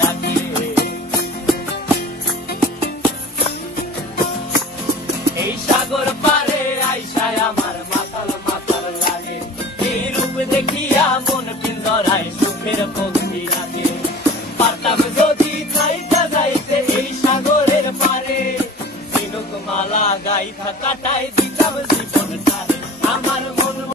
ডাকে। এই সাগর পারে আইসায় আমার মাতাল মাতাল লাগে, এই রূপ দেখিয়া মন পিন্দরায় সুখের পক্ষী রাখে। পারতাম যদি থাইকা যাইতে এই সাগরের পারে, ঝিনুক মালা গাইথা কাটাই দিতাম জীবনটারে আমার।